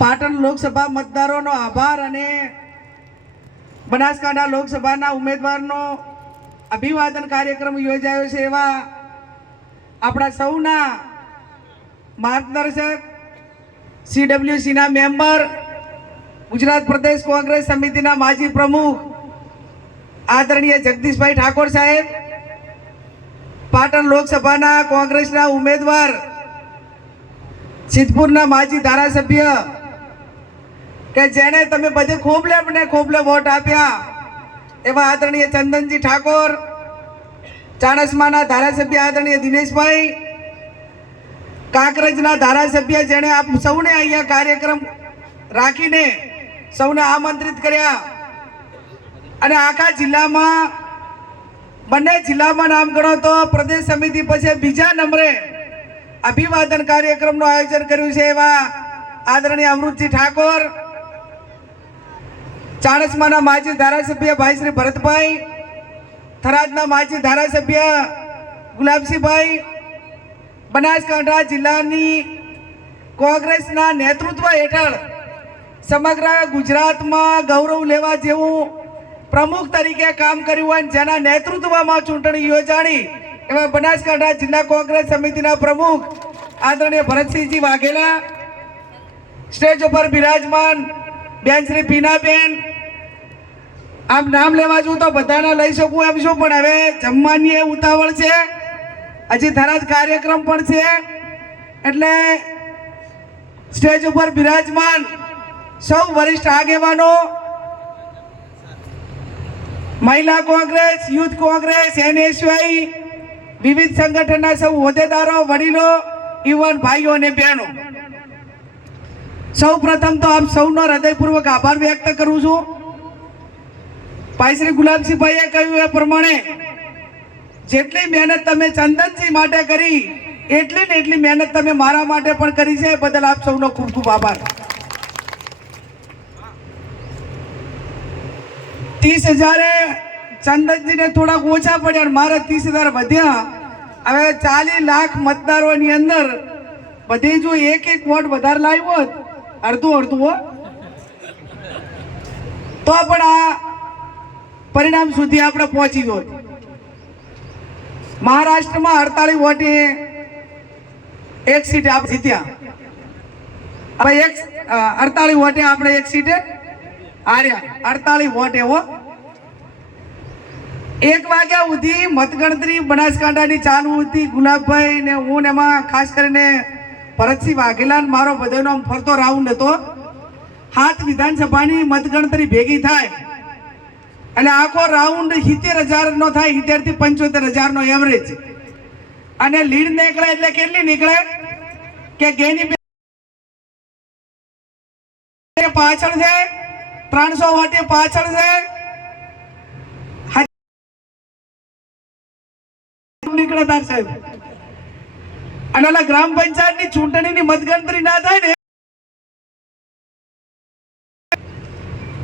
પાટણ લોકસભા મતદારોનો આભાર અને બનાસકાંઠા લોકસભાના ઉમેદવારનો અભિવાદન કાર્યક્રમ યોજાયો છે એવા આપણા સૌના માર્ગદર્શક CWCના મેમ્બર ગુજરાત પ્રદેશ કોંગ્રેસ સમિતિના માજી પ્રમુખ આદરણીય જગદીશભાઈ ઠાકોર સાહેબ, પાટણ લોકસભાના કોંગ્રેસના ઉમેદવાર સિદ્ધપુરના માજી ધારાસભ્ય કે જેને તમે બધે ખોબલે વોટ આપ્યા એવા આદરણીય ચંદનજી ઠાકોર, ચાણસ્માના ધારાસભ્ય આદરણીય દિનેશભાઈ, કાંકરેજના ધારાસભ્ય જેણે આપ સૌને અહીંયા કાર્યક્રમ રાખીને સૌને આમંત્રિત કર્યા અને આખા જિલ્લામાં બંને જિલ્લામાં નામ ગણો તો પ્રદેશ સમિતિ પછી બીજા નંબરે અભિવાદન કાર્યક્રમનું આયોજન કર્યું છે એવા આદરણીય અમૃતજી ઠાકોર, ચાણસ્માના માજી ધારાસભ્ય ભાઈ શ્રી ભરતભાઈ, થરાદના માજી ધારાસભ્ય ગુલાબસિંહભાઈ, બનાસકાંઠા જિલ્લાની કોંગ્રેસના નેતૃત્વ હેઠળ સમગ્ર ગુજરાતમાં ગૌરવ લેવા જેવું પ્રમુખ તરીકે કામ કર્યું હોય જેના નેતૃત્વમાં ચૂંટણી યોજાણી એવા બનાસકાંઠા જિલ્લા કોંગ્રેસ સમિતિના પ્રમુખ આદરણીય ભરતસિંહજી વાઘેલા, સ્ટેજ ઉપર બિરાજમાન બેન શ્રી પીનાબેન, આમ નામ લેવા છું તો બધાના લઈ શકું એમ શું, પણ હવે જમવાની ઉતાવળ છે, હજી થરાદ કાર્યક્રમ પણ છે એટલે સ્ટેજ ઉપર બિરાજમાન સૌ વરિષ્ઠ આગેવાનો, મહિલા કોંગ્રેસ, યુથ કોંગ્રેસ, NSY, વિવિધ સંગઠનના સૌ હોદ્દેદારો, વડીલો, યુવાન ભાઈઓ અને બહેનો, સૌ પ્રથમ તો આપ સૌનો હૃદયપૂર્વક આભાર વ્યક્ત કરું છું. ભાઈ શ્રી ગુલાબસિંહભાઈએ કહ્યું એ પ્રમાણે જેટલી મહેનત તમે ચંદનજી માટે કરી એટલી ને એટલી મહેનત તમે મારા માટે પણ કરી છે, બદલ આપ સૌનો ખૂબ ખૂબ આભાર. 30,000 ચંદનજીને થોડાક ઓછા પડ્યા, મારા 30,000 વધ્યા. હવે 40 લાખ મતદારોની અંદર બધે જો એક વોટ વધારે લાવ્યો હોત, અડધું તો પણ આ પરિણામ સુધી આપણે પહોંચી ગયો. મહારાષ્ટ્રમાં 48 વોટે એક સીટ આપ જીત્યા. હવે 48 વોટે આપણે એક સીટે હાર્યા. 48 વોટે હો. 1 વાગ્યા સુધી મતગણતરી બનાસકાંઠાની ચાલુ હતી. ગુલાબભાઈ ને હું ને એમાં ખાસ કરીને ભરતસિંહ વાઘેલા મારો બધાનો ફરતો રાઉન્ડ હતો. 7 વિધાનસભાની મતગણતરી ભેગી થાય અને આખો રાઉન્ડ 70,000 નો થાય, 70,000 થી 75,000 નો એવરેજ. અને લીડ નીકળે એટલે કેટલી નીકળે કે ગેની પાછળ છે, 300 વોટે પાછળ છે, નીકળતા સાહેબ. અને ઓલા ગ્રામ પંચાયતની ચૂંટણીની મતગણતરી ના થાય ને,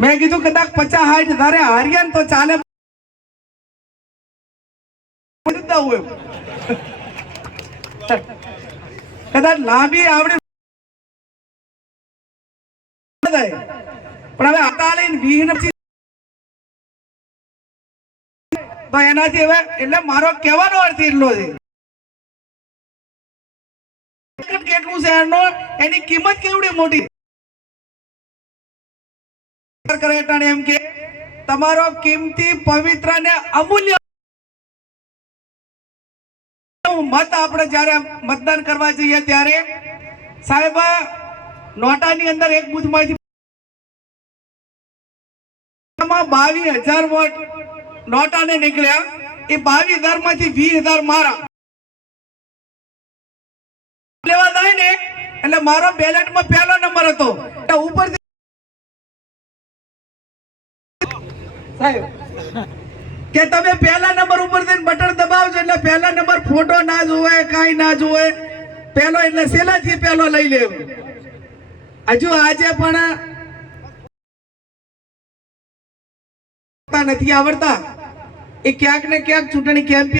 મેં કીધું કદાચ 50-60 હાર્યા ને તો ચાલે, કદાચ લાંબી આવડી પણ હવે 48-20 તો એનાથી હવે એટલે મારો કહેવાનો અર્થ એટલો છે કેટલું છે એની કિંમત કેવડી મોટી એમ કે તમારો કિંમતી, પવિત્ર ને અમૂલ્ય મત આપણે જયારે મતદાન કરવા જઈએ ત્યારે સાહેબ નોટાની અંદર એક બૂથમાંથી 22,000 વોટ નોટાને નીકળ્યા. એ 22,000 માંથી 20,000 મારા લેવા થાય ને એટલે મારો બેલેટમાં પહેલો નંબર હતો. ઉપર સાહેબ કે તમે પહેલા નંબર ઉપર જઈને બટન દબાવજો એટલે પહેલા નંબર ફોટો ના જોવે, કાંઈ ના જોવે, પહેલો એટલે સેલાથી પહેલો લઈ લેવું. હજુ આજે પણ નથી આવડતા એ ક્યાંક ને ક્યાંક ચૂંટણી કેમ્પ